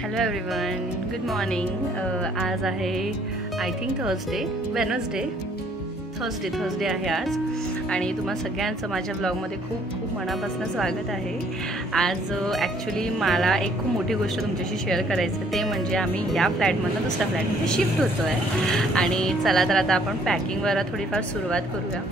Hello everyone, good morning. आज आहे I think Thursday आहे आज. आणि तुम्हा सगळ्यांचं माझ्या ब्लॉगमध्ये खूप खूप मनापासून स्वागत आहे. आज ॲक्च्युली मला एक खूप मोठी गोष्ट तुमच्याशी शेअर करायचं, ते म्हणजे आम्ही या फ्लॅटमधून दुसऱ्या फ्लॅटमध्ये शिफ्ट होतो आहे. आणि चला तर आता आपण पॅकिंगवर थोडीफार सुरुवात करूया.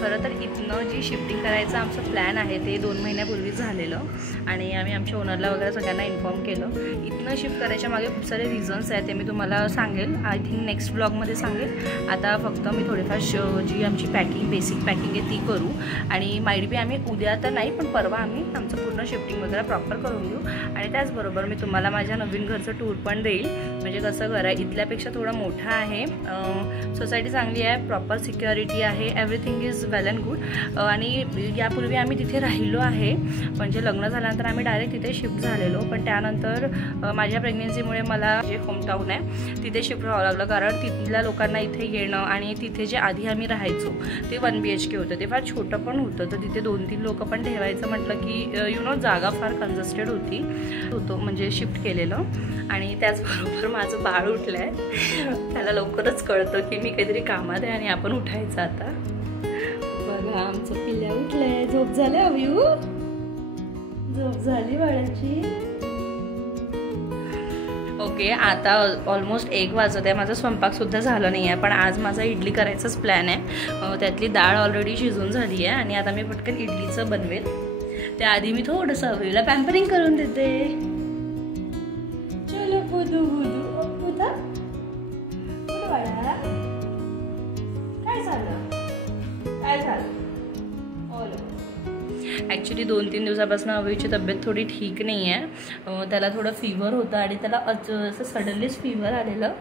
खरं तर इथनं जी शिफ्टिंग करायचं आमचं प्लॅन आहे ते 2 महिन्यापूर्वी झालेलं आणि आम्ही आमच्या ओनरला वगैरे सगळ्यांना इन्फॉर्म केलं. इथनं शिफ्ट करायच्या मागे खूप सारे रिझन्स आहेत, ते मी तुम्हाला सांगेल. आय थिंक नेक्स्ट ब्लॉगमध्ये सांगेल. आता फक्त मी थोडीफार जी आमची बेसिक पॅकिंग आहे ती करू. आणि माईट बी आम्ही उद्या तर नाही पण परवा आम्ही आमचं पूर्ण शिफ्टिंग वगैरे प्रॉपर करून घेऊ. आणि त्याचबरोबर मी तुम्हाला माझ्या नवीन घरचं टूर पण देईल. म्हणजे कसं घर आहे इथल्यापेक्षा थोडं मोठं आहे, सोसायटी चांगली आहे, प्रॉपर सिक्युरिटी आहे, everything is well and good. आणि यापूर्वी आम्ही तिथे राहिलो आहे, म्हणजे लग्न झाल्यानंतर आम्ही डायरेक्ट तिथे शिफ्ट झालेलो. पण त्यानंतर माझ्या प्रेग्नेन्सीमुळे मला जे होमटाऊन आहे तिथे शिफ्ट व्हावं लागलं, कारण तिथल्या लोकांना इथे येणं. आणि तिथे जे आधी आम्ही राहायचो ते 1 BHK होतं, ते फार छोटं पण होतं. तर तिथे 2-3 लोक पण ठेवायचं म्हटलं की जागा फार कंजस्टेड होती म्हणजे शिफ्ट केलेलं. आणि त्याचबरोबर माझं बाळ उठलं आहे, त्याला लवकरच कळतं की मी काहीतरी कामात आहे आणि आपण उठायचं. आता बघा आमचं पिल्ल्या उठलं आहे. झोप झाली अव्यू? झोप झाली बाळाची? ओके, आता ऑलमोस्ट 1 वाजत आहे. माझा स्वयंपाकसुद्धा झाला नाही आहे, पण आज माझा इडली करायचाच प्लॅन आहे. त्यातली डाळ ऑलरेडी शिजून झाली आहे आणि आता मी पटकन इडलीचं बनवेल. त्याआधी मी थोडंसं अव्यूला पॅम्परिंग करून देते. चलो बुदू बुदू बुदा बाळा, काय झालं? ॲक्च्युली 2-3 दिवसापासून अव्यूची तब्येत थोडी ठीक नाही आहे. त्याला थोडं फीवर होतं आणि त्याला असं सडनलीच फीवर आलेलं.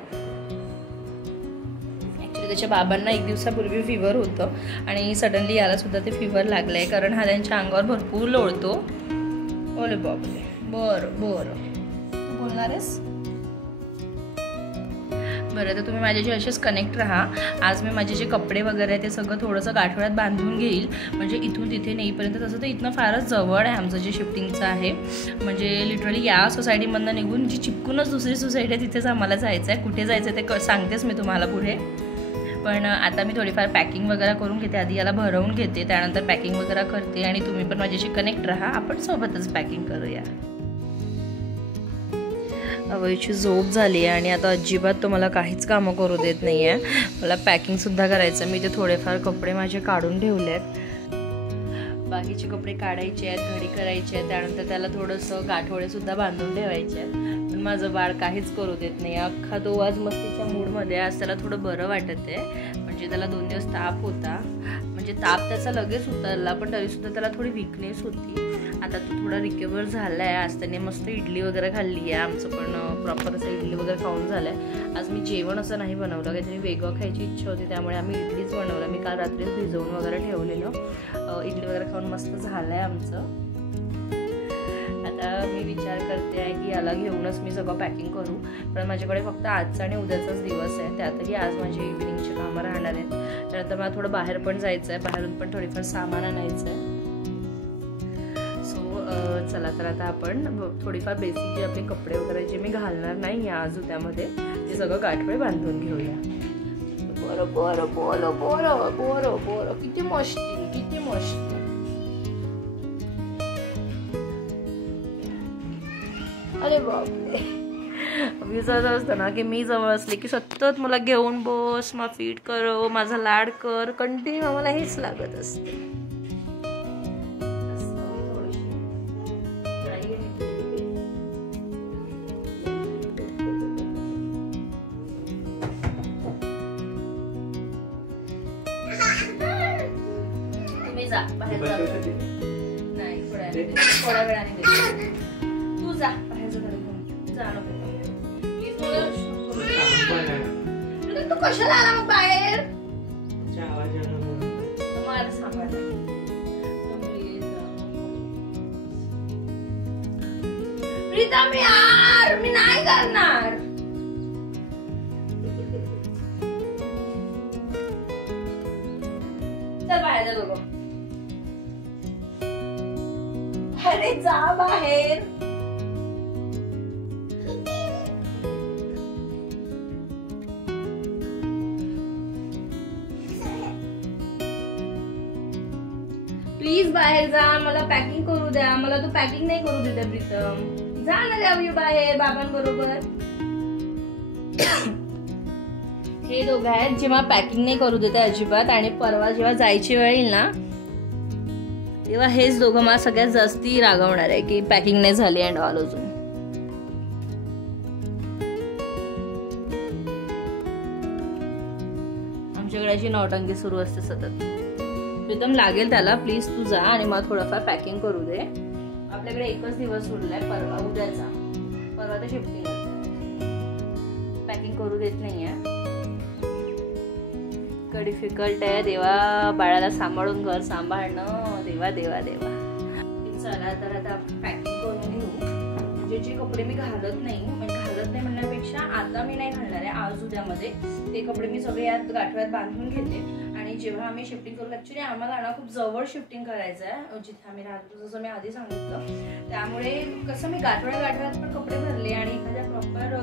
ॲक्च्युली त्याच्या बाबांना 1 दिवसापूर्वी फीवर होतं आणि सडनली यालासुद्धा ते फीवर लागलं आहे, कारण हा त्यांच्या अंगावर भरपूर लोळतो. ओले बाबले, बरं तू बोलणार आहेस? बरं, तर तुम्ही माझ्याशी असेच कनेक्ट राहा. आज मी माझे जे कपडे वगैरे आहे ते सगळं थोडंसं गाठोड्यात बांधून घेईल, म्हणजे इथून तिथे नेईपर्यंत. तसं तर इथनं फारच जवळ आहे आमचं जे शिफ्टिंगचं आहे, म्हणजे लिटरली या सोसायटीमधनं निघून जी चिपकूनच दुसरी सोसायटी आहे तिथेच आम्हाला जायचं आहे. कुठे जायचं आहे ते सांगतेच मी तुम्हाला पुढे. पण आता मी थोडीफार पॅकिंग वगैरे करून घेते. आधी याला भरवून घेते, त्यानंतर पॅकिंग वगैरे करते. आणि तुम्ही पण माझ्याशी कनेक्ट राहा, आपण सोबतच पॅकिंग करूया. अवयची झोप झाली आहे आणि आता अजिबात तो मला काहीच कामं करू देत नाही आहे. मला पॅकिंगसुद्धा करायचं. मी ते थोडेफार कपडे माझे काढून ठेवले आहेत, बाकीचे कपडे काढायचे आहेत, घडी करायचे आहेत. त्यानंतर त्याला थोडंसं गाठोडेसुद्धा बांधून ठेवायचे आहेत. पण माझं बाळ काहीच करू देत नाही. अख्खा तो आज मस्तीच्या मूडमध्ये. आज त्याला थोडं बरं वाटत आहे, म्हणजे त्याला 2 दिवस ताप होता. म्हणजे ताप त्याचा लगेच उतरला, पण तरीसुद्धा त्याला थोडी वीकनेस होती. आता तो थोडा रिकवर झाला आहे. आज त्याने मस्त इडली वगैरे खाल्ली आहे. आमचं पण प्रॉपर असं इडली वगैरे खाऊन झालं आहे. आज मी जेवण असं नाही बनवलं, काहीतरी वेगळं खायची इच्छा होती, त्यामुळे आम्ही इडलीच बनवलं. मी काल रात्रीच भिजवून वगैरे ठेवलेलं. इडली वगैरे खाऊन मस्त झालं आहे आमचं. आता मी विचार करते आहे की याला घेऊनच मी सगळं पॅकिंग करू, पण माझ्याकडे फक्त आजचा आणि उद्याचाच दिवस आहे. त्यातही आज माझी इव्हिनिंगची कामं राहणार आहेत. त्यानंतर मला थोडं बाहेर पण जायचं आहे, बाहेरून पण थोडीफार सामान आणायचं आहे. चला तर आता आपण थोडीफार बेसिक जे आपले कपडे वगैरे जे मी घालणार नाही या आज उद्यामध्ये ते सगळं गाठोडे बांधून घेऊया. बरं बरं बरं बरं बरं बरं किती मस्ती. अरे बापरे, विचारत असतं ना की मी जवळ असले की सतत मला घेऊन बस, मग फीड कर, माझा लाड कर, कंटिन्यू आम्हाला हेच लागत असते. तुम्ही जा बाहेर जा. नाही, थोड्या वेळाने तू जा बाहेर जा. तू कशाला आला मग बाहेर? मला सांगा प्रीता, मी नाही करणार. चल बाहेर जा दोघं. अरे जा बाहेर. प्लीज बाहेर जा, मला पॅकिंग करू द्या. मला तू पॅकिंग नाही करू देते प्रीतम. जा ना जाऊया बाहेर बाबांबरोबर. हे दोघं आहेत जे मला पॅकिंग नाही करू देते अजिबात. आणि परवा जेव्हा जायची वेळ येईल ना तेव्हा हेच दोघं मला सगळ्यात जास्ती रागवणार आहे की पॅकिंग नाही झाली अँड ऑल. अजून आमच्याकडे अशी नौटंकी सुरू असते सतत. प्रीतम लागेल त्याला, प्लीज तू जा आणि मला थोडंफार पॅकिंग करू दे. आपल्याकडे एकच दिवस उरलाय, परवा उद्याचा. परवा तर शिफ्टिंग पॅकिंग करू देत नाहीये. डिफिकल्ट आहे देवा, बाळाला सांभाळून घर सांभाळणं. देवा देवा देवा. चला तर आता पॅकिंग करून घेऊ. म्हणजे जे कपडे मी घालत नाही, म्हणजे घालत नाही म्हणण्यापेक्षा आता मी नाही घालणार आहे आज उद्यामध्ये, ते कपडे मी सगळे यात गाठव्यात बांधून घेते. आणि जेव्हा आम्ही शिफ्टिंग करू, ऍक्च्युली आम्हाला ना खूप जवळ शिफ्टिंग करायचं आहे जिथे आम्ही राहतो, जसं मी आधी सांगितलं. त्यामुळे कसं मी गाठव्यात पण कपडे भरले आणि एखाद्या प्रॉपर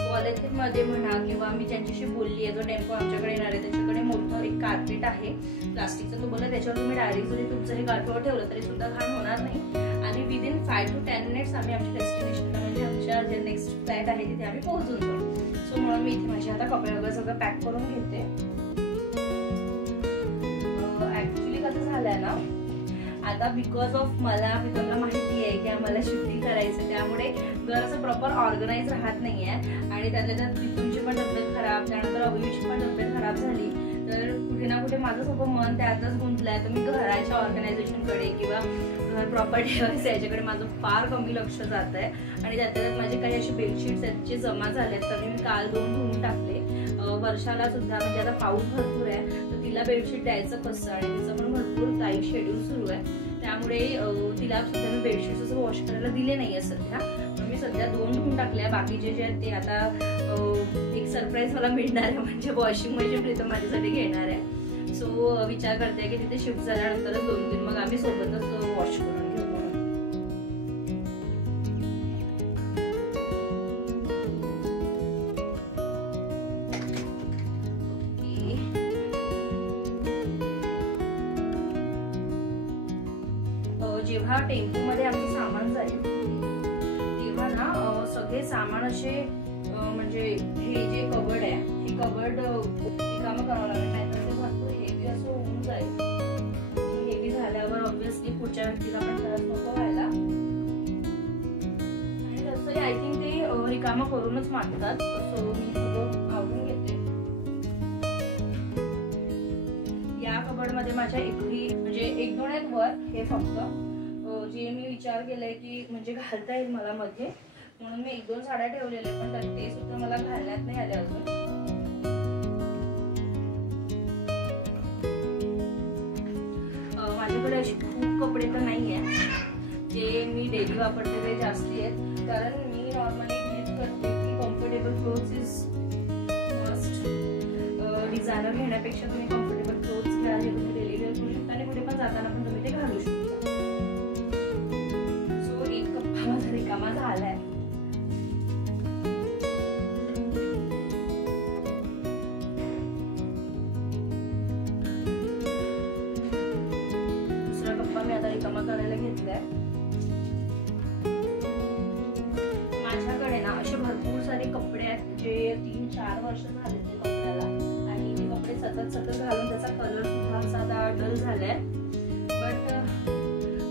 कॉलेजमध्ये म्हणा किंवा मी ज्यांच्याशी बोलली आहे, जो टेम्पो आमच्याकडे येणार आहे त्याच्याकडे मोठं एक कार्पेट आहे प्लास्टिकचा, तो बोलला त्याच्यावर तुम्ही डायरेक्ट जरी तुमचं हे गाठोवर ठेवलं तरी सुद्धा घाण होणार नाही. आणि विदिन 5 to 10 मिनिट्स आम्ही आमच्या डेस्टिनेशनला, म्हणजे आमच्या जे नेक्स्ट फ्लाईट आहे तिथे आम्ही पोहोचून जाऊ. सो म्हणून मी इथे माझे आता कपडे वगैरे सगळं पॅक करून घेते. ऍक्च्युली कसं झालंय ना, आता बिकॉज ऑफ मला प्रीतमला माहिती आहे की आम्हाला शिफ्टिंग करायचं, त्यामुळे घर असं प्रॉपर ऑर्गनाइज राहत नाहीये. आणि त्यातल्या त्यात प्रीतमची पण तब्येत खराब, त्यानंतर अभिषेकची पण तब्येत खराब झाली, तर कुठे ना कुठे माझं सगळं मन त्यातच गुंतलंय. तर मी घराच्या ऑर्गनायझेशनकडे किंवा घर प्रॉपर ठेवायचं याच्याकडे माझं फार कमी लक्ष जात आहे. आणि त्यातल्या त्यात माझे काही असे बेडशीट्स आहेत जे जमा झालेत, तर मी काल 2 धुवून टाकले. वर्षाला सुद्धा, म्हणजे आता पाऊस भरपूर आहे तर तिला बेडशीट द्यायचं कसं, आणि तिचं पण भरपूर टाईट शेड्यूल सुरू आहे. त्यामुळे तिला सुद्धा मी बेडशीट्स असं वॉश करायला दिले नाहीये सध्या. पण मी सध्या 2 धुवून टाकल्या. बाकीचे जे आहेत ते आता एक सरप्राईज मला मिळणार आहे, म्हणजे वॉशिंग मशीन प्रीतम माझ्यासाठी घेणार आहे. सो विचार करते की तिथे शिफ्ट झाल्यानंतरच 2-3 मग आम्ही सोबतच वॉश करून घेऊ. जेव्हा टेम्पो मध्ये आमचं सामान जाईल तेव्हा ना सगळे सामान असे, म्हणजे हे जे कबर्ड आहे हे कबर्ड रिकामं करावं लागेल, नाहीतर ते भरपूर हेवी असं होऊन जाईल. हेवी झाल्यावर ऑब्व्हियसली पुढच्या व्यक्तीला पण त्रास नको व्हायला. आणि तसंही आय थिंक ते रिकामं करूनच मागतात. सो मी सगळं आवडून घेते. या कबर्ड मध्ये माझ्या म्हणजे 1-2 आहेत वर, हे फक्त जे मी विचार केलाय की म्हणजे घालता येईल मला मध्ये, म्हणून मी 1-2 साड्या ठेवलेल्या, पण ते सुद्धा मला घालण्यात नाही आले अजून. माझ्याकडे अशी खूप कपडे तर नाही आहेत जे मी डेली वापरते, ते जास्ती आहेत. कारण मी नॉर्मली बिलीव्ह करते की comfortable clothes is must. Designer घेण्यापेक्षा तुम्ही कम्फर्टेबल क्लोथ्स घ्या, जे तुम्ही डेली वेअर करू शकता आणि कुठे पण जाताना पण तुम्ही ते घालू शकता. माझा रिकामा झालाय. दुसरा कप्पा मी आता रिकामा करायला घेतलाय. माझ्याकडे ना असे भरपूर सारे कपडे आहेत जे 3-4 वर्ष झाले ते कपड्याला, आणि ते कपडे सतत घालून त्याचा कलर सुद्धा असा आता डल झालाय. बट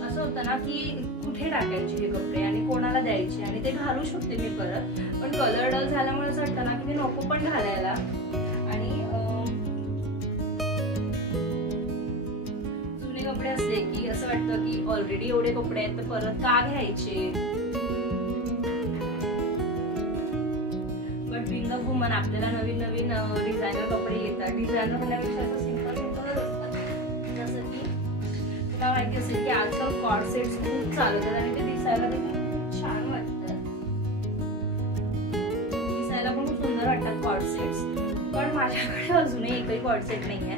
असं होतं ना की कुठे टाकायचे हे कपडे आणि कोणाला द्यायचे, आणि ते घालू शकते मी परत, पण कलर डल झाल्यामुळे असं वाटतं ना की ते नको पण घालायला. आणि जुने कपडे असले की असं वाटतं की ऑलरेडी एवढे कपडे आहेत तर परत का घ्यायचे. बट बिंग अ वुमन आपल्याला नवीन डिझायनर कपडे येतात. डिझायनर म्हणण्यापेक्षा असं सिंपलच असतात. जसं की तुला माहिती असेल की आजकाल कॉर्ड सेट्स खूप चालतात आणि ते दिसायला देखील खूप छान वाटतात. दिसायला पण खूप सुंदर वाटतात कॉर्ड सेट्स. पण माझ्याकडे अजूनही एकही कॉर्ड सेट नाही आहे.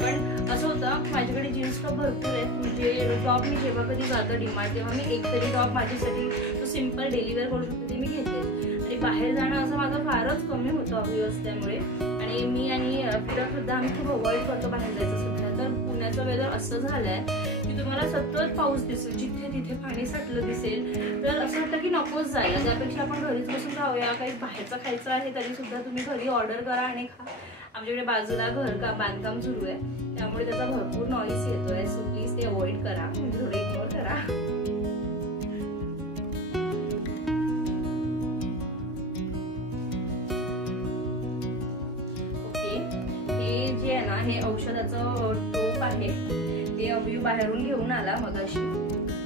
पण असं होतं माझ्याकडे जीन्स टॉप भरपूर आहेत. म्हणजे टॉप मी जेव्हा कधी जातो डीमार्ट तेव्हा मी एक तरी टॉप माझ्यासाठी तो सिम्पल डेली वेअर करू शकते ते मी घेते. आणि बाहेर जाणं असं माझं फारच कमी होतं हवी असल्यामुळे. आणि मी आणि फिरत सुद्धा आम्ही खूप अवॉइड करतो बाहेर जायचं. सध्या तर पुण्याचं वेदर असं झालंय की की तुम्हाला सतत पाऊस दिसेल, जिथे तिथे पाणी साठलं दिसेल, तर असं वाटतं की नकोच जायला, त्यापेक्षा आपण घरीच बसून राहूया. काही बाहेरचं खायचं आहे तरी सुद्धा तुम्ही घरी ऑर्डर करा आणि खा. आमच्याकडे बाजूला बांधकाम सुरू आहे, त्यामुळे त्याचा भरपूर नॉईस येतोय, सो प्लीज ते अवॉइड करा, म्हणजे थोडं इग्नोर करा. ओके, हे जे आहे ना, हे औषधाचं टोप आहे, ते अभियू बाहेरून घेऊन आला मगाशी.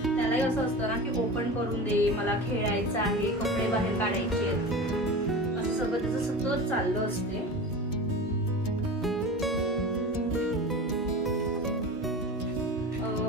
त्यालाही असं असतं ना की ओपन करून दे, मला खेळायचं आहे, कपडे बाहेर काढायचे, असं सगळं त्याचं सतत चाललं असते.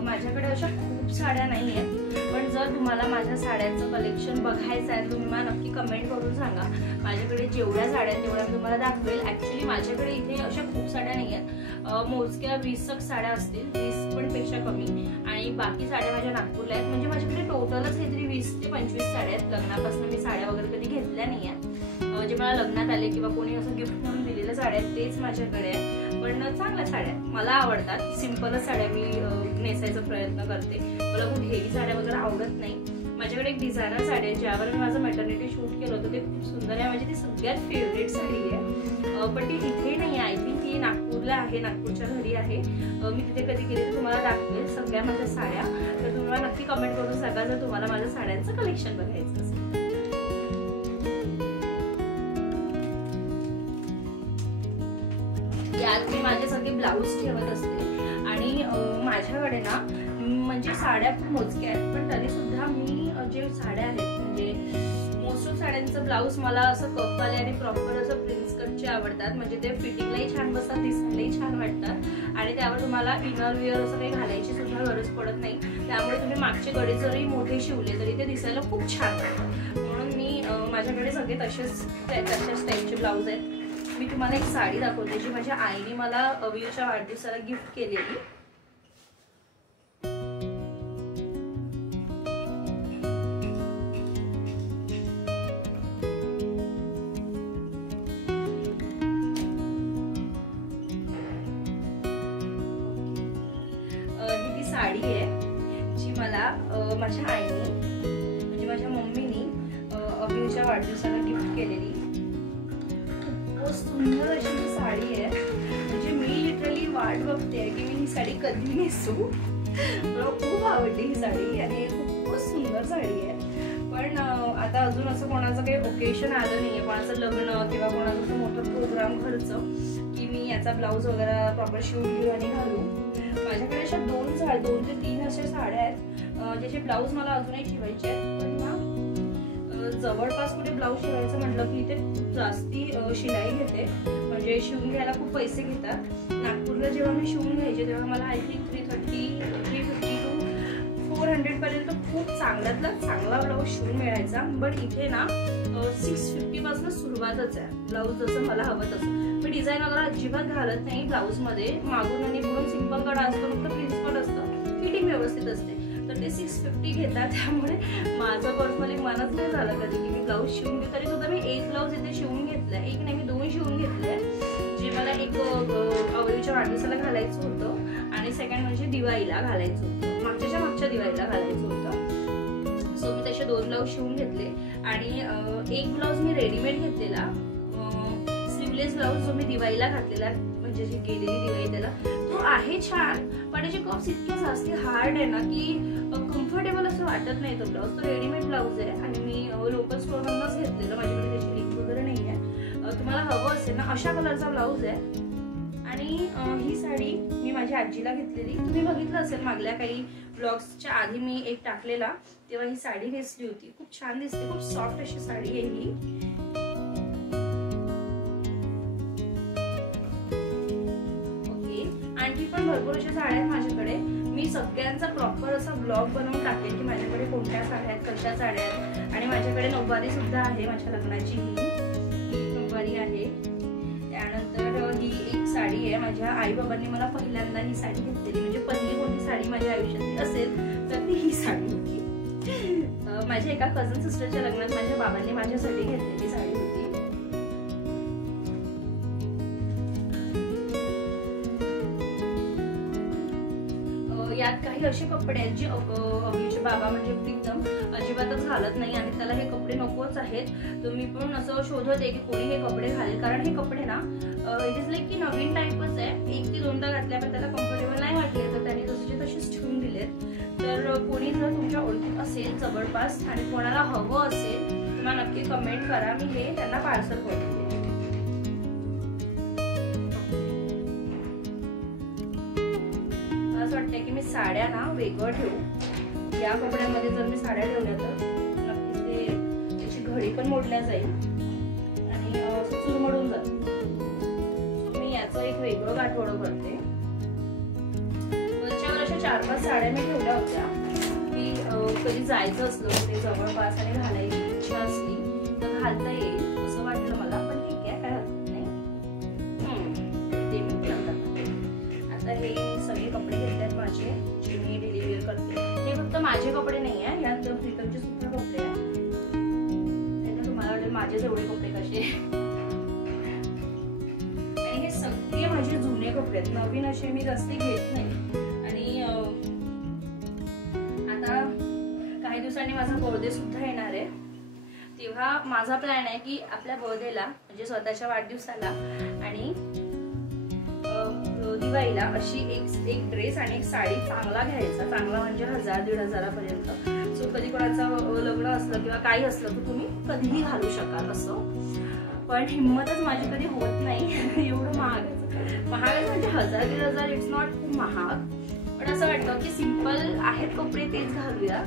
माझ्याकडे अशा खूप साड्या नाही आहेत, पण जर तुम्हाला माझ्या साड्यांचं कलेक्शन बघायचं आहे तुम्ही मला नक्की कमेंट करून सांगा. माझ्याकडे जेवढ्या साड्या आहेत तेवढ्या मी तुम्हाला दाखवेल. ॲक्च्युली माझ्याकडे इथे अशा खूप साड्या नाही आहेत, मोजक्या 20 साड्या असतील, 20 पण पेक्षा कमी, आणि बाकी साड्या माझ्या नागपूरला आहेत. म्हणजे माझ्याकडे टोटलच काहीतरी 20 ते 25 साड्या आहेत. लग्नापासून मी साड्या वगैरे कधी घेतल्या नाही आहेत, जे मला लग्नात आले किंवा कोणी असं गिफ्ट म्हणून दिलेल्या साड्या आहेत तेच माझ्याकडे आहेत. पण चांगल्या साड्या मला आवडतात, सिम्पलच साड्या मी नेसायचा प्रयत्न करते. मला खूप हेवी साड्या वगैरे आवडत नाही. माझ्याकडे एक डिझायनर साडी आहे ज्यावर मी माझं मॅटर्निटी शूट केलं होतं, ते खूप सुंदर आहे, माझी ती सगळ्यात फेवरेट साडी आहे. पण ती इथे नाही आहे, आय थिंक ती नागपूरला आहे, नागपूरच्या घरी आहे. मी तिथे कधी गेले तर तुम्हाला दाखवेल सगळ्या माझ्या साड्या. तर तुम्हाला नक्की कमेंट करून सांगा जर तुम्हाला माझ्या साड्यांचं कलेक्शन बघायचं असेल. यात मी माझे सगळे ब्लाऊज ठेवत असते, आणि माझ्याकडे ना म्हणजे साड्या खूप मोजक्या आहेत, पण तरी सुद्धा मी जे साड्या आहेत म्हणजे मोस्ट ऑफ साड्यांचं ब्लाऊज मला असं कपवाले आणि प्रॉपर असं प्रिन्स कटचे आवडतात. म्हणजे ते फिटिंगलाही छान बसतात, दिसायलाही छान वाटतात, आणि त्यावर तुम्हाला इनर वेअर असं काही घालायची सुद्धा गरज पडत नाही. त्यामुळे तुम्ही मागचे गडे जरी मोठे शिवले तरी ते दिसायला खूप छान वाटतात. म्हणून मी माझ्याकडे सगळे तशाच टाईपचे ब्लाऊज आहेत. मी तुम्हाला एक साडी दाखवते जी माझ्या आईने मला अवियूच्या वाढदिवसाला गिफ्ट केलेली. ही ती साडी आहे जी मला माझ्या आईने म्हणजे माझ्या मम्मीनी अवियूच्या वाढदिवसाला गिफ्ट केलेली. सुंदर अशी साडी आहे, म्हणजे मी लिटरली वाट बघते की मी ही साडी कधी नेसू. मला खूप आवडली ही साडी आणि खूपच सुंदर साडी आहे. पण आता अजून असं कोणाचं काही ओकेशन आलं नाहीये, कोणाचं लग्न किंवा कोणाचं असं मोठं प्रोग्राम घरचं की मी याचा ब्लाऊज वगैरे प्रॉपर शिवून घेऊ आणि घालू. माझ्याकडे अशा 2 ते 3 अशा साड्या आहेत ज्याचे ब्लाऊज मला अजूनही शिवायचे आहेत. पण ना जवळपास कुठे ब्लाऊज शिवायचं म्हटलं की ते खूप जास्ती शिलाई घेते, म्हणजे शिवून घ्यायला खूप पैसे घेतात. नागपूरला जेव्हा मी शिवून घ्यायचे तेव्हा मला आय थिंक 350 to 400 पर्यंत खूप चांगल्यातला चांगला ब्लाऊज शिवून मिळायचा. बट इथे ना 650 पासून सुरुवातच आहे ब्लाऊज जसं मला हवं तसं. मी डिझाईन वगैरे अजिबात घालत नाही ब्लाऊजमध्ये, मागून आणि पुढून सिंपल कट असतो, फक्त प्रिन्स कट असतं, फिटिंग व्यवस्थित असते. तर ते 650 घेतात, त्यामुळे माझं पर्सनली मनच नाही झालं कधी की मी ब्लाऊज शिवून घेऊ. तरी सुद्धा मी एक ब्लाऊज इथे शिवून घेतलाय, एक नाही मी 2 शिवून घेतले, जे मला एक अवियूच्या वाढदिवसाला घालायचं होतं आणि सेकंड म्हणजे दिवाळीला घालायचं होतं, मागच्या दिवाळीला घालायचं होतं. सो मी तसे 2 ब्लाऊज शिवून घेतले, आणि एक ब्लाऊज मी रेडीमेड घेतलेला स्लीवलेस ब्लाऊज जो मी दिवाळीला घातलेला, म्हणजे जी गेलेली दिवाळी त्याला, तो आहे छान, पण त्याचे कप्स इतके जास्ती हार्ड आहे ना की कम्फर्टेबल असं वाटत नाही तो ब्लाऊज. तो रेडीमेड ब्लाऊज आहे आणि मी लोकल स्टोरमधूनच घेतलेलं, माझ्याकडे त्याची लिंक वगैरे नाही आहे. तुम्हाला हवं असेल ना अशा कलरचा ब्लाऊज आहे. आणि ही साडी मी माझ्या आजीला घेतलेली, तुम्ही बघितलं असेल मागल्या काही ब्लॉग्सच्या आधी मी एक टाकलेला, तेव्हा ही साडी नेसली होती. खूप छान दिसते, खूप सॉफ्ट अशी साडी आहे ही. आणखी पण भरपूर अशा साड्या आहेत माझ्याकडे. मी सगळ्यांचा प्रॉपर असा ब्लॉग बनवून टाकेल की माझ्याकडे कोणत्या साड्या आहेत, कशा साड्या आहेत. आणि माझ्याकडे नऊवारी सुद्धा आहे, माझ्या लग्नाची ही नऊवारी आहे. त्यानंतर ही एक साडी आहे, माझ्या आई बाबांनी मला पहिल्यांदा ही साडी घेतलेली, म्हणजे पहिली कोणती साडी माझ्या आयुष्यात असेल तर ती ही साडी होती. माझ्या एका कझन सिस्टरच्या लग्नात माझ्या बाबांनी माझ्यासाठी घेतलेली साडी होती. यात काही असे कपडे आहेत जे अभिचे बाबा म्हणजे प्रीतम अजिबातच घालत नाही आणि त्याला हे कपडे नकोच आहेत. तर मी पण असं शोधत आहे की कोणी हे कपडे घालेल, कारण हे कपडे ना इट इज लाईक की नवीन टाईपच आहे. 1 ते 2दा घातल्या पण त्याला कम्फर्टेबल नाही वाटले तर त्यांनी जसे तसेच ठेवून दिलेत. तर कोणी जर तुमच्या ओळखीत असेल जवळपास आणि कोणाला हवं असेल तर नक्की कमेंट करा, मी हे त्यांना पार्सल करते. असं वाटतंय की मी साड्या ना वेगळं ठेवू. या कपड्यांमध्ये जर मी साड्या ठेवल्या तर नक्कीच ते त्याची घडी पण मोडल्या जाईल आणि चुरमडून जाईल. मी याचं एक वेगळं गाठोडं करते. वरच्यावर अशा 4-5 साड्या मी ठेवल्या होत्या की कधी जायचं असलं ते जवळपास आणि घालायची इच्छा असली तर घालता येईल असं वाटलं मला. पण ठीक आहे, काय हरकत नाही. ते मी नंतर आता हे सगळे कपडे घेतलेत माझे जे मी डेली वेअर करते. हे फक्त माझे कपडे नाही आहे, यात प्रीतमचे सुद्धा कपडे आहेत. तुम्हाला वाटेल माझेच एवढे कपडे कसे. आणि हे सगळे माझे जुने कपडे आहेत, नवीन असे मी जास्ती घेत नाही. आणि आता काही दिवसांनी माझा बर्थडे सुद्धा येणार आहे, तेव्हा माझा प्लॅन आहे की आपल्या बर्थडेला म्हणजे स्वतःच्या वाढदिवसाला आणि दिवाळीला अशी एक ड्रेस आणि एक साडी चांगला घ्यायचा. चांगला म्हणजे 1000-1500 पर्यंत. सो कधी कोणाचं लग्न असलं किंवा काही असलं तर तुम्ही कधीही घालू शकाल असं. पण हिंमतच माझी कधी होत नाही एवढं महागाचं म्हणजे 1000-1500 इट्स नॉट खूप महाग. पण असं वाटतं की सिंपल आहेत कपडे तेच घालूया.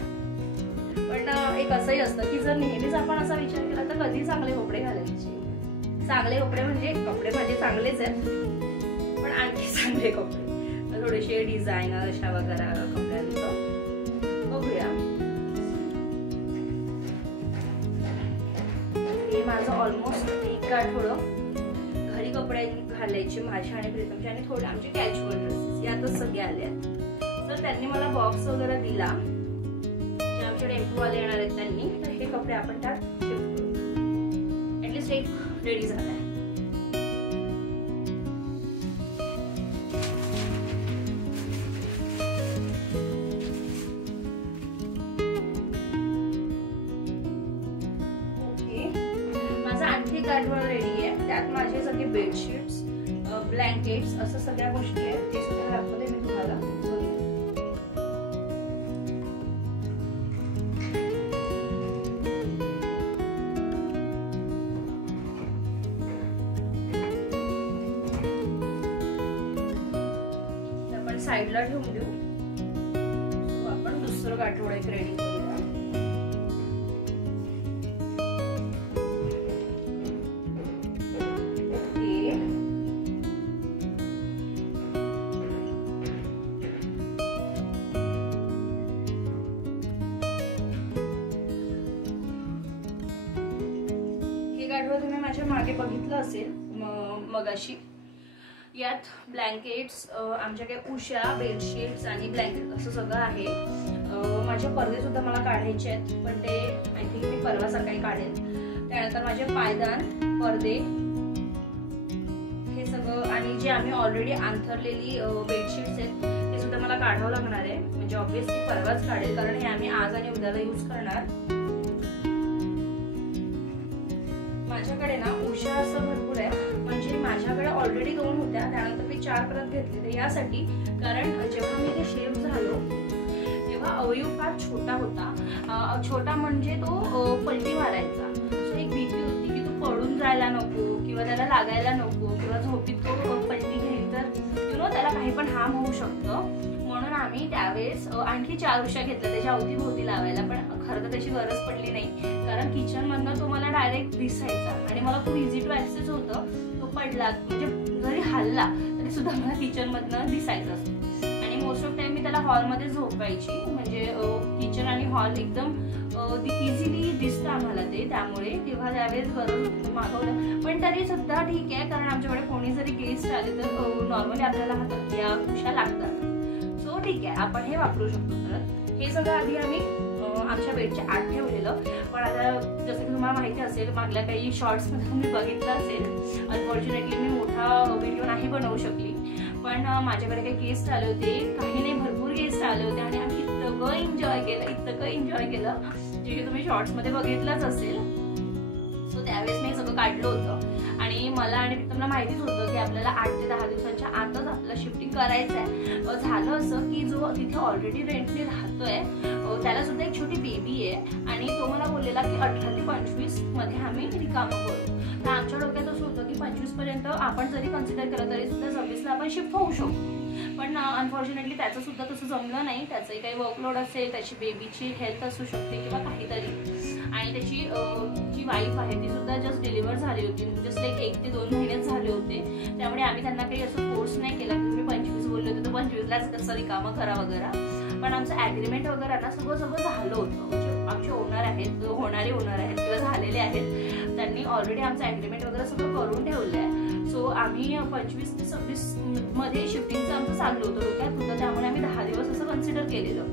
पण एक असंही असतं की जर नेहमीच आपण असा विचार केला तर कधी चांगले कपडे घालायचे. चांगले कपडे म्हणजे चांगलेच आहेत पण आणखी चांगले कपडे थोडेसे डिझायनर अशा वगैरे कपड्यांचं बघूया. हे माझं ऑलमोस्ट एक आठवडं घरी कपडे घालायचे माझ्या आणि प्रीतमचे आणि थोडे आमचे कॅज्युअल ड्रेसेस यातच सगळे आले आहेत. तर त्यांनी मला बॉक्स वगैरे दिला जे आमचे टेम्पोवाले येणार आहेत त्यांनी. तर हे कपडे आपण त्यात शिफ्ट करू. ऍटलीस्ट एक रेडी झालाय. गाठवड रेडी आहे. त्यात माझे सगळे बेडशीट्स ब्लँकेट्स असं सगळ्या गोष्टी आहेत. ते सुद्धा दाखवते मी तुम्हाला. आपण साईडला ठेवून देऊ. आपण दुसरं गाठवड एक रेडी करूया. तुम्ही माझ्या मागे बघितलं असेल मगाशी. यात ब्लँकेट्स आमच्याकडे उशा बेडशीट्स आणि ब्लँकेट असं सगळं आहे. माझे पडदे सुद्धा मला काढायचे आहेत पण ते आय थिंक मी परवा सकाळी काढेल. त्यानंतर माझे पायदान पडदे हे सगळं आणि जे आम्ही ऑलरेडी अंथरलेली बेडशीट्स आहेत ते सुद्धा मला काढावं लागणार आहे. म्हणजे ऑब्व्हियसली परवाच काढेल कारण हे आम्ही आज आणि उद्याला यूज करणार. माझ्याकडे ना उशा असं भरपूर आहे. म्हणजे माझ्याकडे ऑलरेडी 2 होत्या त्यानंतर मी 4 परत घेतले. तर यासाठी कारण जेव्हा मी ते शेप झालो तेव्हा अवयव फार छोटा होता. छोटा म्हणजे तो पलटी मारायचा. सो एक भीती होती की तो पडून जायला नको किंवा त्याला लागायला नको किंवा झोपीत तो पलटी घेईल तर त्याला काही पण हार्म होऊ शकतं. म्हणून आम्ही त्यावेळेस आणखी 4 उशा घेतल्या त्याच्या अवतीभोवती लावायला. पण खरं तर त्याची गरज पडली नाही कारण किचन मधनं तो मला डायरेक्ट दिसायचा आणि मला खूप इझी टू ऍक्सेस होतं. तो पडला म्हणजे जरी हल्ला तरी सुद्धा मला किचन मधनं दिसायचा असतो. आणि मोस्ट ऑफ टाइम मी त्याला हॉलमध्ये झोपायची. म्हणजे किचन आणि हॉल एकदम इझिली दिसतं आम्हाला ते. त्यामुळे तेव्हा त्यावेळेस गरज मागवलं पण तरी सुद्धा ठीक आहे कारण आमच्याकडे कोणी जरी गेस्ट आले तर नॉर्मली आपल्याला हातात या उशा लागतात. सो ठीक आहे आपण हे वापरू शकतो. तर हे सगळं आधी आम्ही आमच्या बेडच्या आत ठेवलेलं. पण आता जसं की तुम्हाला माहिती असेल मागल्या काही शॉर्ट्समध्ये तुम्ही बघितलं असेल. अनफॉर्च्युनेटली मी मोठा व्हिडिओ नाही बनवू शकली पण माझ्याकडे काही गेस्ट आले होते, काही नाही भरपूर गेस्ट आले होते आणि आम्ही इतकं एन्जॉय केलं जे तुम्ही शॉर्ट्समध्ये बघितलंच असेल. सो त्यावेळेस मी सगळं काढलं होतं आणि मला आणि प्रीतमला माहितीच होतं की आपल्याला 8 ते 10 दिवसांच्या आतच आपलं शिफ्टिंग करायचं आहे. झालं असं की जो तिथे ऑलरेडी रेंटने राहतोय त्याला सुद्धा एक छोटी बेबी आहे आणि तो मला बोललेला की 18 ते 25 मध्ये आम्ही रिकामं करू. तर आमच्या डोक्यात असं होतं की 25 पर्यंत आपण जरी कन्सिडर केलं तरी सुद्धा 26ला आपण शिफ्ट होऊ शकतो. पण अनफॉर्च्युनेटली त्याचं सुद्धा तसं जमलं नाही. त्याचंही काही वर्कलोड असेल, त्याची बेबीची हेल्थ असू शकते किंवा काहीतरी, आणि त्याची जी वाईफ आहे ती सुद्धा जस्ट डिलिव्हर झाली होती, जस्ट लाईक 1 ते 2 महिनेच झाले होते. त्यामुळे आम्ही त्यांना काही असं फोर्स नाही केला की तुम्ही 25 बोलले होते तर 25लाच कसं रिकामं करा वगैरे. पण आमचं ॲग्रीमेंट वगैरे ना सगळं झालं होतं. म्हणजे आमचे ओनर आहेत, होणारे ओनर आहेत किंवा झालेले आहेत, त्यांनी ऑलरेडी आमचं ॲग्रीमेंट वगैरे सगळं करून ठेवलं आहे. सो आम्ही 25 ते 26 मध्ये शिफ्टिंगचं आमचं चाललं होतं डोक्यात होतं. त्यामुळे आम्ही 10 दिवस असं कन्सिडर केलेलं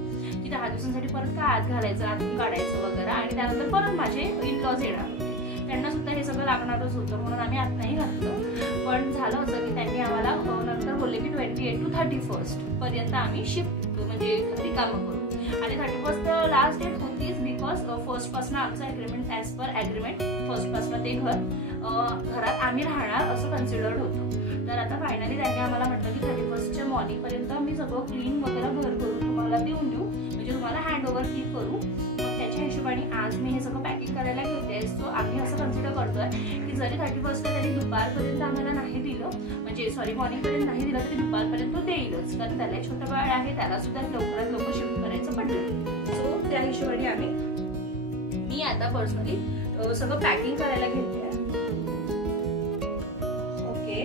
की 10 दिवसांसाठी परत काय आत घालायचं, आतून काढायचं वगैरे. आणि त्यानंतर परत माझे इन-लॉज येणार होते, त्यांना सुद्धा हे सगळं लागणारच होतं म्हणून आम्ही आत नाही घातलं. पण झालं होतं की त्यांनी आम्हाला नंतर बोलले की 28 to 31 पर्यंत आम्ही शिफ्ट म्हणजे रिकामं करू. आणि 31 लास्ट डेट होतीच बिकॉज 1st पासून आमचं agreement as per agreement 1st पासून ते घरात आम्ही राहणार असं कन्सिडर्ड होतं. तर आता फायनली त्यांनी आम्हाला म्हटलं की 31च्या मॉर्निंगपर्यंत आम्ही सगळं क्लीन वगैरे घर करून तुम्हाला देऊन देऊ, म्हणजे तुम्हाला हँडओव्हर की करू. मग त्याच्या हिशोबाने आज मी हे सगळं पॅकिंग करायला घेते. सो आम्ही असं कन्सिडर करतोय की जरी 31ला त्यांनी दुपारपर्यंत आम्हाला नाही दिलं, म्हणजे सॉरी मॉर्निंगपर्यंत नाही दिलं तरी दुपारपर्यंत तो देईलच, कारण त्याला छोटं बाळ आहे, त्याला सुद्धा लवकरात लवकर शिफ्ट करायचं पडलं. सो त्या हिशोबाने मी आता पर्सनली सगळं पॅकिंग करायला घेते. ओके,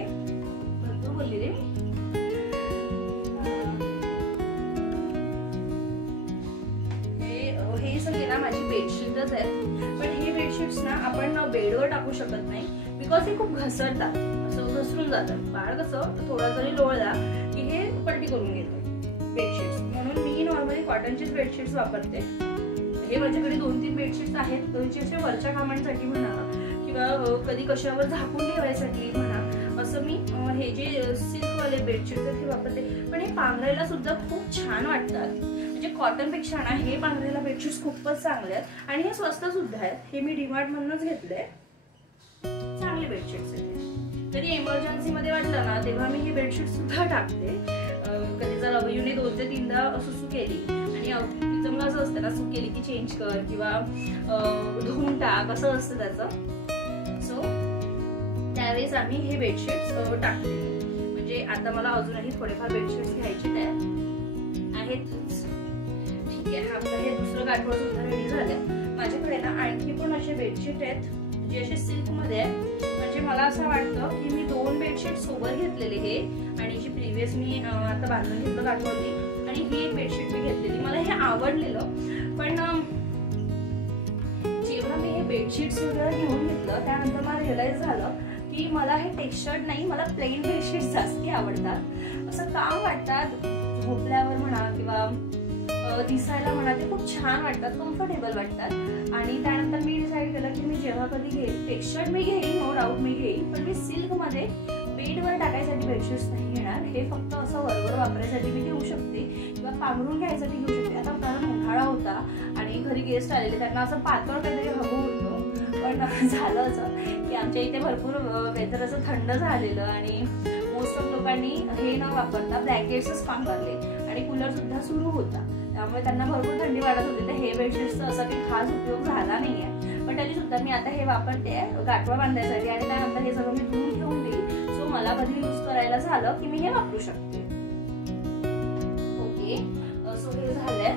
भरपूर बोलली रे. हे सगळे ना माझी बेडशीटच आहेत, पण हे बेडशीट्स ना आपण बेडवर टाकू शकत नाही बिकॉज हे खूप घसरतात, असं घसरून जातात. बाळ कसं थोडा जरी लोळला की हे पलटी करून घेतो बेडशीट्स, म्हणून मी नॉर्मली कॉटनचीच बेडशीट्स वापरते. हे माझ्याकडे 2-3 बेडशीट्स आहेत, जे असे वरच्या कामांसाठी म्हणा किंवा कधी कशावर झाकून ठेवायसाठी म्हणा, असं मी हे जे सिल्कवाले बेडशीट्स आहेत हे वापरते. पण हे पांघरायला सुद्धा खूप छान वाटतात, म्हणजे कॉटनपेक्षा ना हे पांघरायला बेडशीट्स खूपच चांगले आहेत आणि हे स्वस्त सुद्धा आहेत. हे मी डीमार्ट मधूनच घेतले, चांगले बेडशीट्स आहेत. कधी इमर्जन्सीमध्ये वाटलं ना तेव्हा मी ही बेडशीट सुद्धा टाकते. कधी जर अवयूने 2 ते 3दा सुसू केली आणि तिचं असं असतं ना, सुक केली की चेंज कर किंवा धुवून टाक असं असतं त्याचं. सो त्यावेळेस आम्ही हे बेडशीट्स टाकते. म्हणजे आता मला अजूनही थोडेफार बेडशीट्स घ्यायचे आहेत. ठीक आहे, आपलं हे दुसरं गाठोडं सुद्धा रेडी झालंय. माझ्याकडे ना आणखी पण असे बेडशीट आहेत जे असे सिल्कमध्ये आहेत. म्हणजे मला असं वाटतं की मी 2 बेडशीट सोबत घेतलेले हे, आणि जी प्रिव्हियस मी आता बांधून घेतलं गाठोडी, आणि ही एक बेडशीट मी घेतलेली. मला हे आवडलेलं, पण जेव्हा मी हे बेडशीट्स वगैरे घेऊन घेतलं त्यानंतर मला रिअलाइज झालं की मला हे टेक्स्चर्ड नाही, मला प्लेन बेडशीट्स जास्ती आवडतात. असं काम वाटतात झोपल्यावर म्हणा किंवा दिसायला म्हणा, ते खूप छान वाटतात, कम्फर्टेबल वाटतात. आणि त्यानंतर मी डिसाईड केलं की मी जेव्हा कधी घेईन, टेक्स्चर्ड मी घेईन, नो डाऊट मी घेईन, पण मी सिल्कमध्ये बेडवर टाकायसाठी बेडशीट्स नाही घेणार. हे फक्त असं वरवर वापरायसाठी मी घेऊ शकते किंवा पांघरून घ्यायसाठी घेऊ शकते. आता कारण उन्हाळा होता आणि घरी गेस्ट आलेले, त्यांना असं पातळ काहीतरी हवं होतं. पण झालं असं की आमच्या इथे भरपूर वेदर असं थंड झालेलं आणि मोस्ट ऑफ लोकांनी हे न वापरता ब्लँकेट्सच पांघरले आणि कूलर सुद्धा सुरू होता, त्यामुळे त्यांना भरपूर थंडी वाढत होती. तर हे बेडशीट्सचा असा काही खास उपयोग झाला नाहीये, पण तरी सुद्धा मी आता हे वापरते गाठवा बांधण्यासाठी. आणि त्यानंतर हे सगळं मी धुवून ठेवून देईल. सो मला कधी यूज करायला झालं की मी हे वापरू शकते. ओके, सो हे झालंय,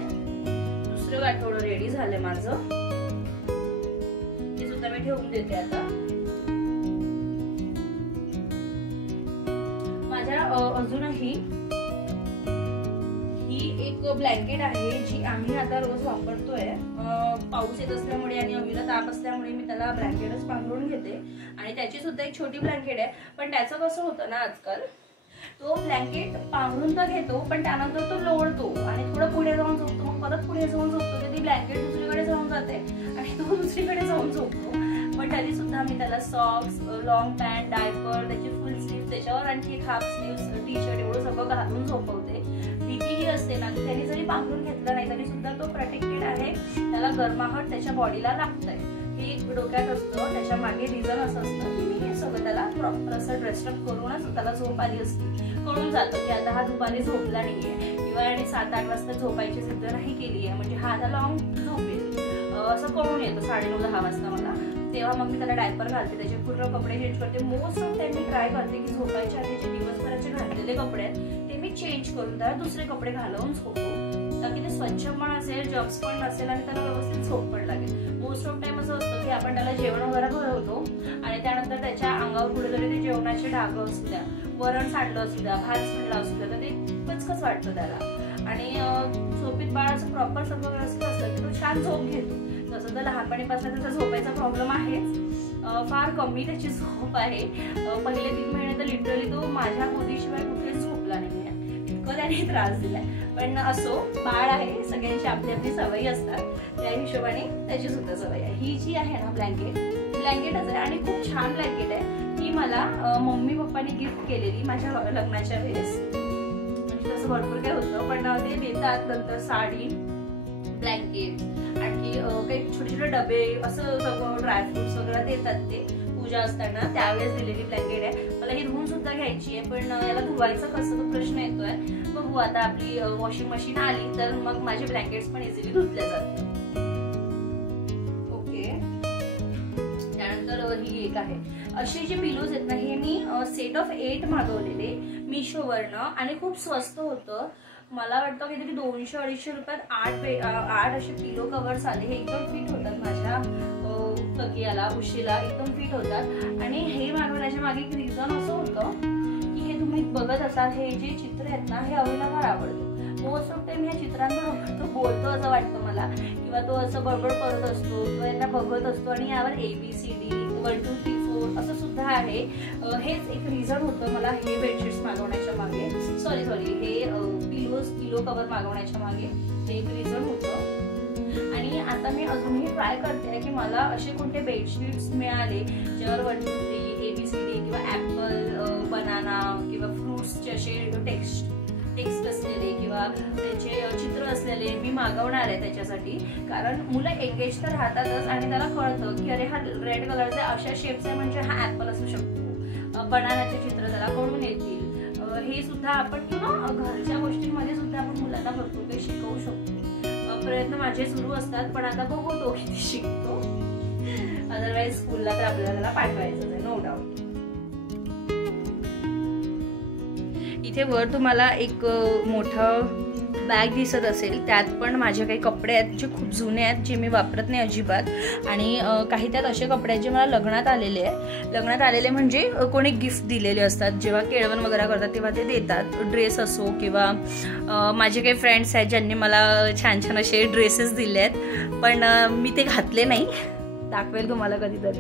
दुसरं गाठोडं रेडी झालंय माझं. हे सुद्धा मी ठेवून देते आता. माझ्या अजूनही एक ब्लँकेट आहे जी आम्ही आता रोज वापरतोय. पाऊस येत असल्यामुळे आणि अवीला ताप असल्यामुळे मी त्याला ब्लँकेटच पांघरून घेते. आणि त्याची सुद्धा एक छोटी ब्लँकेट आहे, पण त्याचं कसं होतं ना आजकाल, तो ब्लँकेट पांघरून तर घेतो पण त्यानंतर तो लोळतो आणि थोडं पुढे जाऊन झोपतो, मग परत पुढे जाऊन झोपतो, तर ती ब्लँकेट दुसरीकडे जाऊन जाते आणि तो दुसरीकडे जाऊन झोपतो. पण तरी सुद्धा मी त्याला सॉक्स, लॉंग पॅन्ट, डायपर, त्याची फुल स्लीव्ह, त्याच्यावर आणखी एक हाफ स्लीव्ह, टी शर्ट एवढं सगळं घालून झोपवते. भीती ही असते ना, त्याने जरी पांघरून घेतलं नाही तरी सुद्धा तो प्रोटेक्टेड आहे, त्याला गरमाहट त्याच्या बॉडीला लागतंय हे डोक्यात असतं. त्याच्या मागे रिझन असं असतं की मी हे सगळं त्याला प्रॉपर असं ड्रेसअप करूनच त्याला झोप आली असते. कळून जातं की आता हा दुपारी झोपला नाहीये किंवा आणि 7-8 वाजता झोपायची सिद्ध नाही केली आहे, म्हणजे हा आता लॉंग झोपेल असं कळून येतं 9:30-10 वाजता मला. तेव्हा मग मी त्याला डायपर घालते, त्याचे पूर्ण कपडे चेंज करते. Most of time me try करते की झोपायच्या आधी जे दिवसभराचे घातलेले कपडे आहेत ते मी चेंज करून त्याला दुसरे कपडे घालवून झोपतो, ताकी ते स्वच्छ पण असेल, जम्स पण नसेल आणि त्याला व्यवस्थित झोप पण लागेल. मोस्ट ऑफ टाइम असं असतं की आपण त्याला जेवण वगैरे भरवतो आणि त्यानंतर त्याच्या अंगावर कुठेतरी ते जेवणाचे डाग असू द्या, वरण सांडलं असू द्या, भात सांडला असू द्या, तर ते कचकच वाटतं त्याला. आणि झोपीत बाळ असं प्रॉपर सगळं व्यवस्थित असलं की तो छान झोप घेतो. तसं तर लहानपणीपासून त्याचा झोपायचा प्रॉब्लेम आहेच, फार कमी त्याची झोप आहे. पहिले 3 महिने तर लिटरली तो माझ्या गोदीशिवाय कुठेच झोपला नाही आहे, इतकं त्याने त्रास दिलाय. पण असो, बाळ आहे, सगळ्यांची आपली आपली सवयी असतात, त्या हिशोबाने त्याची सुद्धा सवय आहे. ही जी आहे ना ब्लँकेटच आहे आणि खूप छान ब्लँकेट आहे. ही मला मम्मी पप्पानी गिफ्ट केलेली माझ्या लग्नाच्या वेळेस. म्हणजे तसं भरपूर काय होतं, पण ते देतात नंतर साडी, ब्लँकेट, आणखी काही छोटे छोटे डबे, असं सगळं ड्रायफ्रुट्स वगैरे देतात. ते पूजा असताना त्यावेळेस दिलेली ब्लँकेट आहे. मला ही धुवून सुद्धा घ्यायची आहे, पण याला धुवायचं कसं तो प्रश्न येतोय. बघू आता, आपली वॉशिंग मशीन आली तर मग माझे ब्लँकेट्स पण इझिली धुतले जातात. ओके, त्यानंतर ही एक आहे. असे जे पिलोज आहेत ना, हे मी सेट ऑफ 8 मागवलेले मिशोवरनं आणि खूप स्वस्त होतं. मला वाटतं काहीतरी 200-250 रुपयात 8 असे पिलो कव्हर्स आले. हे एकदम फिट होतात माझ्या तकियाला, उशीला एकदम फिट होतात. आणि हे मागवण्याच्या मागे एक रिझन असं होतं की हे तुम्ही बघत असाल, हे जे चित्र आहेत ना, हे अवीला फार आवडतो. मोस्ट ऑफ टाइम ह्या चित्रांवर तो बोलतो असं वाटतं मला, किंवा तो असं बडबड करत असतो किंवा यांना बघत असतो. आणि यावर ABCD 1 2 3 4 असं सुद्धा आहे. हेच एक रिझन होतं मला हे बेडशीट्स मागवण्याच्या मागे, सॉरी हे पिलो कव्हर मागवण्याच्या मागे हे एक रिझन होतं. आणि आता मी अजूनही ट्राय करते की मला असे कोणते बेडशीट्स मिळाले ज्यावर 1 2 3 ABCD किंवा ॲपल, बनाना किंवा फ्रुट्सचे असे टेक्स्ट असलेले किंवा त्याचे चित्र असलेले मी मागवणार आहे त्याच्यासाठी. कारण मुलं एंगेज तर राहतातच आणि त्याला कळतं की अरे हा रेड कलरचा अशा शेप्स आहे म्हणजे हा ॲपल असू शकतो. बनानाचे चित्र त्याला कळून येतील. हे सुद्धा आपण किंवा घरच्या गोष्टींमध्ये सुद्धा आपण मुलांना भरपूर काही शिकवू शकतो. प्रयत्न माझे सुरू असतात, पण आता बघू तो किती शिकतो. अदरवाईज स्कूलला तर आपल्याला त्याला पाठवायचं आहे, नो डाऊट. इथे वर तुम्हाला एक मोठं बॅग दिसत असेल, त्यात पण माझे काही कपडे आहेत जे खूप जुने आहेत, जे मी वापरत नाही अजिबात. आणि काही त्यात असे कपडे आहेत जे मला लग्नात आलेले म्हणजे कोणी गिफ्ट दिलेले असतात. जेव्हा केळवण वगैरे करतात तेव्हा ते देतात, ड्रेस असो किंवा माझे काही फ्रेंड्स आहेत ज्यांनी मला छान छान असे ड्रेसेस दिले आहेत, पण मी ते घातले नाही. दाखवेल तुम्हाला कधीतरी,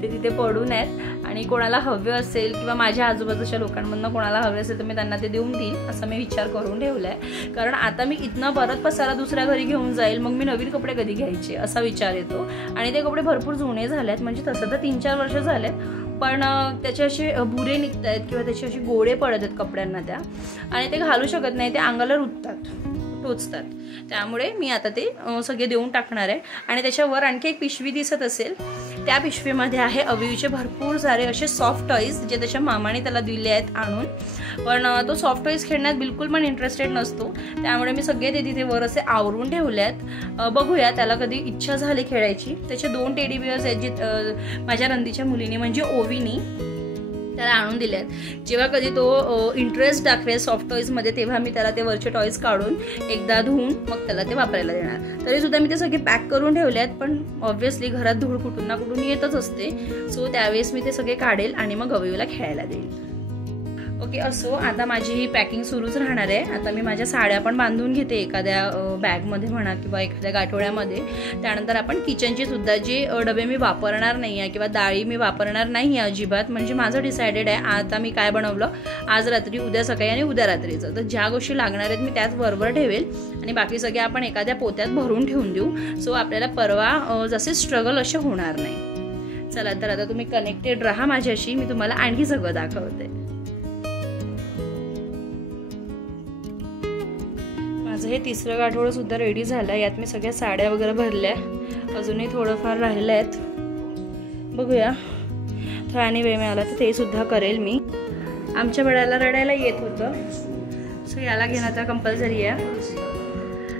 ते तिथे पडून आहेत. आणि कोणाला हवे असेल किंवा माझ्या आजूबाजूच्या लोकांमधनं कोणाला हवे असेल तर मी त्यांना ते देऊन देईल असं मी विचार करून ठेवलाय. कारण आता मी इथनं परत पसारा दुसऱ्या घरी घेऊन जाईल, मग मी नवीन कपडे कधी घ्यायचे असा विचार येतो. आणि ते कपडे भरपूर जुने झाले आहेत, म्हणजे तसं तर 3-4 वर्ष झालेत, पण त्याचे असे बुरे निघत आहेत किंवा त्याचे असे गोळे पडत आहेत कपड्यांना त्या, आणि ते घालू शकत नाही, ते अंगाला रुततात, टोचतात. त्यामुळे मी आता ते सगळे देऊन टाकणार आहे. आणि त्याच्यावर आणखी एक पिशवी दिसत असेल, त्या पिशवीमध्ये आहे अवीचे भरपूर सारे असे सॉफ्ट टॉईज जे त्याच्या मामाने त्याला दिले आहेत आणून. पण तो सॉफ्ट टॉईज खेळण्यात बिलकुल पण इंटरेस्टेड नसतो, त्यामुळे मी सगळे ते तिथे वर असे आवरून ठेवले आहेत. बघूया त्याला कधी इच्छा झाली खेळायची. त्याचे 2 टेडी बिअर्स आहेत जे माझ्या नंदीच्या मुलीने म्हणजे ओवीनी त्याला आणून दिले आहेत. जेव्हा कधी तो इंटरेस्ट दाखवेल सॉफ्ट टॉईजमध्ये तेव्हा मी त्याला ते वरचे टॉईज काढून एकदा धुवून मग त्याला ते वापरायला देणार. तरीसुद्धा मी ते सगळे पॅक करून ठेवले आहेत, पण ऑब्व्हियसली घरात धूळ कुठून ना कुठून येतच असते. सो त्यावेळेस मी ते सगळे काढेल आणि मग अवीला खेळायला देईल. ओके, असो आता माझी ही पॅकिंग सुरूच राहणार आहे. आता मी माझ्या साड्या पण बांधून घेते एखाद्या बॅगमध्ये म्हणा किंवा एखाद्या गाठोड्यामध्ये. त्यानंतर आपण किचनचे सुद्धा जे डबे मी वापरणार नाही आहे किंवा डाळी मी वापरणार नाही आहे अजिबात, म्हणजे माझं डिसायडेड आहे आता मी काय बनवलं आज रात्री, उद्या सकाळी आणि उद्या रात्रीचं. तर ज्या गोष्टी लागणार आहेत मी त्याच बरोबर ठेवेल आणि बाकी सगळे आपण एखाद्या पोत्यात भरून ठेवून देऊ. सो आपल्याला परवा जसे स्ट्रगल असे होणार नाही. चला तर आता तुम्ही कनेक्टेड राहा माझ्याशी, मी तुम्हाला आणखी सगळं दाखवते. माझं हे तिसरं गाठोडं सुद्धा रेडी झालं. यात मी सगळ्या साड्या वगैरे भरल्या, अजूनही थोडंफार राहिलं आहेत. बघूया आणि वेळ मिळाला तर ते सुद्धा करेल मी. आमच्या वेळेला रडायला येत होतं, सो याला घेणं आता कंपल्सरी आहे.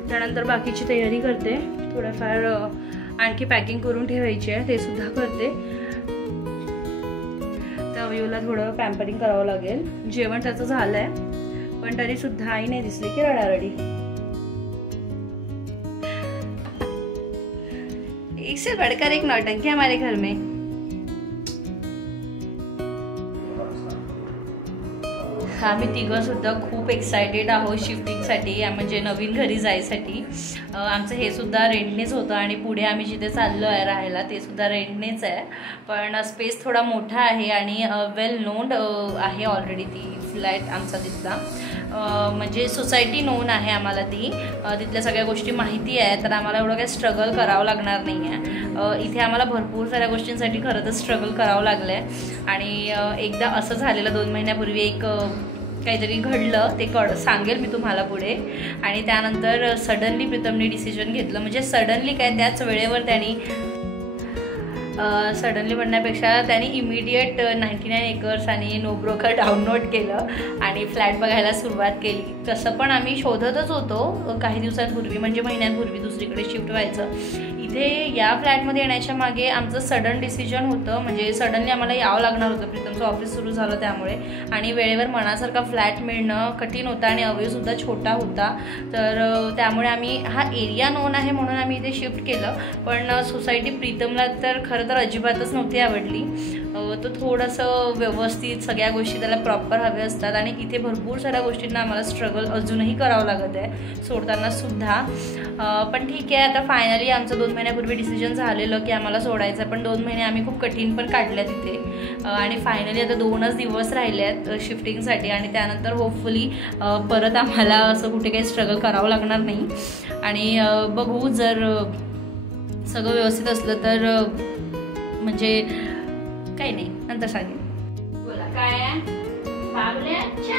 त्यानंतर बाकीची तयारी करते, थोडंफार आणखी पॅकिंग करून ठेवायची आहे, ते सुद्धा करते. तर अवयूला थोडं पॅम्परिंग करावं लागेल. जेवण त्याचं झालं आहे, पण तरी सुद्धा आई नाही दिसली की रडारडी. एक से बढ़कर एक नौटंकी हमारे घर में. आम्ही तिघं सुद्धा खूप एक्सायटेड आहोत शिफ्टिंगसाठी, म्हणजे नवीन घरी जायसाठी. आमचं हे सुद्धा रेंटनेच होतं आणि पुढे आम्ही जिथे चाललो आहे राहायला ते सुद्धा रेंटनेच आहे. पण स्पेस थोडा मोठा आहे आणि वेल नोन आहे ऑलरेडी ती फ्लॅट आमचा तिथला. म्हणजे सोसायटी नोन आहे आम्हाला ती, तिथल्या सगळ्या गोष्टी माहिती आहे. तर आम्हाला एवढं काही स्ट्रगल करावं लागणार नाही आहे. इथे आम्हाला भरपूर साऱ्या गोष्टींसाठी खरं तर स्ट्रगल करावं लागलं आहे. आणि एकदा असं झालेलं 2 महिन्यापूर्वी एक काहीतरी घडलं, ते सांगेल मी तुम्हाला पुढे. आणि त्यानंतर सडनली प्रीतमने डिसिजन घेतलं, म्हणजे सडनली काय त्याच वेळेवर त्यांनी सडनली म्हणण्यापेक्षा त्यांनी इमिडिएट 99 एकर्स आणि नो ब्रोकर डाउनलोड केलं आणि फ्लॅट बघायला सुरुवात केली. तसं पण आम्ही शोधतच होतो काही दिवसांपूर्वी, म्हणजे महिन्यांपूर्वी दुसरीकडे शिफ्ट व्हायचं. इथे या फ्लॅटमध्ये येण्याच्या मागे आमचं सडन डिसिजन होतं, म्हणजे सडनली आम्हाला यावं लागणार होतं. प्रीतमचं ऑफिस सुरू झालं त्यामुळे, आणि वेळेवर मनासारखा फ्लॅट मिळणं कठीण होतं आणि अवयवसुद्धा छोटा होता. तर त्यामुळे आम्ही हा एरिया नोन आहे म्हणून आम्ही इथे शिफ्ट केलं. पण सोसायटी प्रीतमला तर खरं तर अजिबातच नव्हती आवडली. तो थोडंसं व्यवस्थित सगळ्या गोष्टी त्याला प्रॉपर हवे असतात आणि इथे भरपूर साऱ्या गोष्टींना आम्हाला स्ट्रगल अजूनही करावं लागत आहे सोडताना सुद्धा. पण ठीक आहे, आता फायनली आमचं 2 महिन्यापूर्वी डिसिजन झालेलं की आम्हाला सोडायचं. पण 2 महिने आम्ही खूप कठीण पण काढल्या तिथे. आणि फायनली आता 2च दिवस राहिले आहेत शिफ्टिंगसाठी, आणि त्यानंतर होपफुली परत आम्हाला असं कुठे काही स्ट्रगल करावं लागणार नाही. आणि बघू, जर सगळं व्यवस्थित असलं तर म्हणजे काही नाही, नंतर सांगेन. बोला काय आहे बाबल्याच्या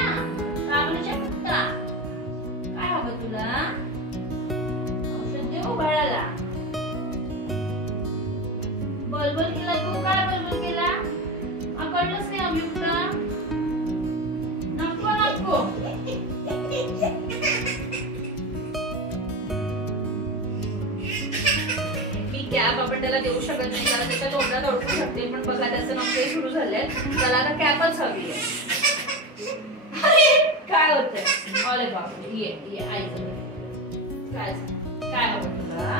बाबल्याच्या पुत्रा, काय हवं तुला? औषध देऊ बाळाला? बलबल केला तू? काय बलबल केला? कळलंच नाही अभिप्रा? नको नको. कॅप आपण त्याला देऊ शकत नाही कारण त्याच्या तोंडात अडकू शकते. पण बघा त्याचं नखरे सुरू झाले, त्याला आता कॅपच हवी आहे. काय होतंय? अरे बापरे, ये आईचं काय काय हवं तुला?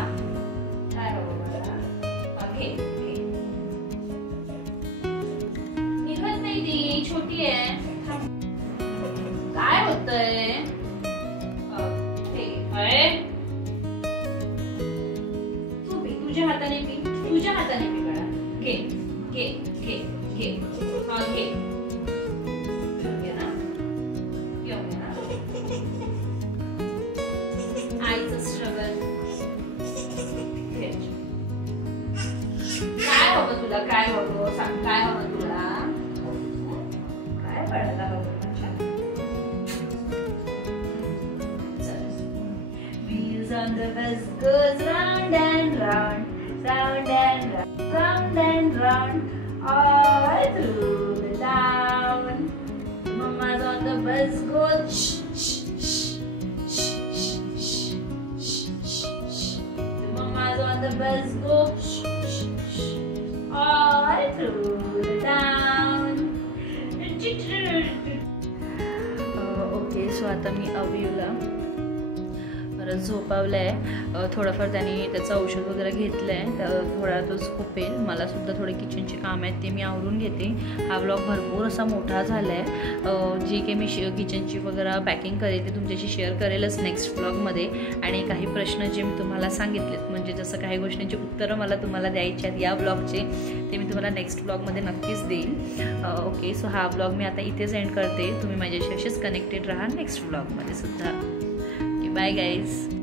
काय हवं मला? घे निघत नाही, ती छोटी आहे. काय होतंय? तुझ्या हाताने पी, तुझ्या हाताने पी बाळा. घे घे घे घे घे ना, पिऊन घे ना. आईचं स्ट्रगल. काय हवं तुला? काय हवं सांग, काय हवं तुला? काय बाळाला हवं? On the bus goes round and round, round and round, round and round, all through the town. Mama's on the bus goes shh shh shh shh shh shh shh. Mama's on the bus goes shh shh shh, all through the town. Okay, so आता मी अवयूला परत झोपावलं आहे. थोडंफार त्यांनी त्याचं औषध वगैरे घेतलं आहे, थोडा तो झोपेल. मला सुद्धा थोडे किचनचे काम आहेत ते मी आवरून घेते. हा व्लॉग भरपूर असा मोठा झाला आहे. जी काही मी किचनची वगैरे पॅकिंग करेल ते तुमच्याशी शेअर करेलच नेक्स्ट व्लॉगमध्ये. आणि काही प्रश्न जे मी तुम्हाला सांगितलेत, म्हणजे जसं काही गोष्टींची उत्तरं मला तुम्हाला द्यायची आहेत या व्लॉगचे, ते मी तुम्हाला नेक्स्ट व्लॉगमध्ये नक्कीच देईल. ओके, सो हा व्लॉग मी आता इथेच एंड करते. तुम्ही माझ्याशी असेच कनेक्टेड राहा नेक्स्ट व्लॉगमध्ये सुद्धा. Bye guys.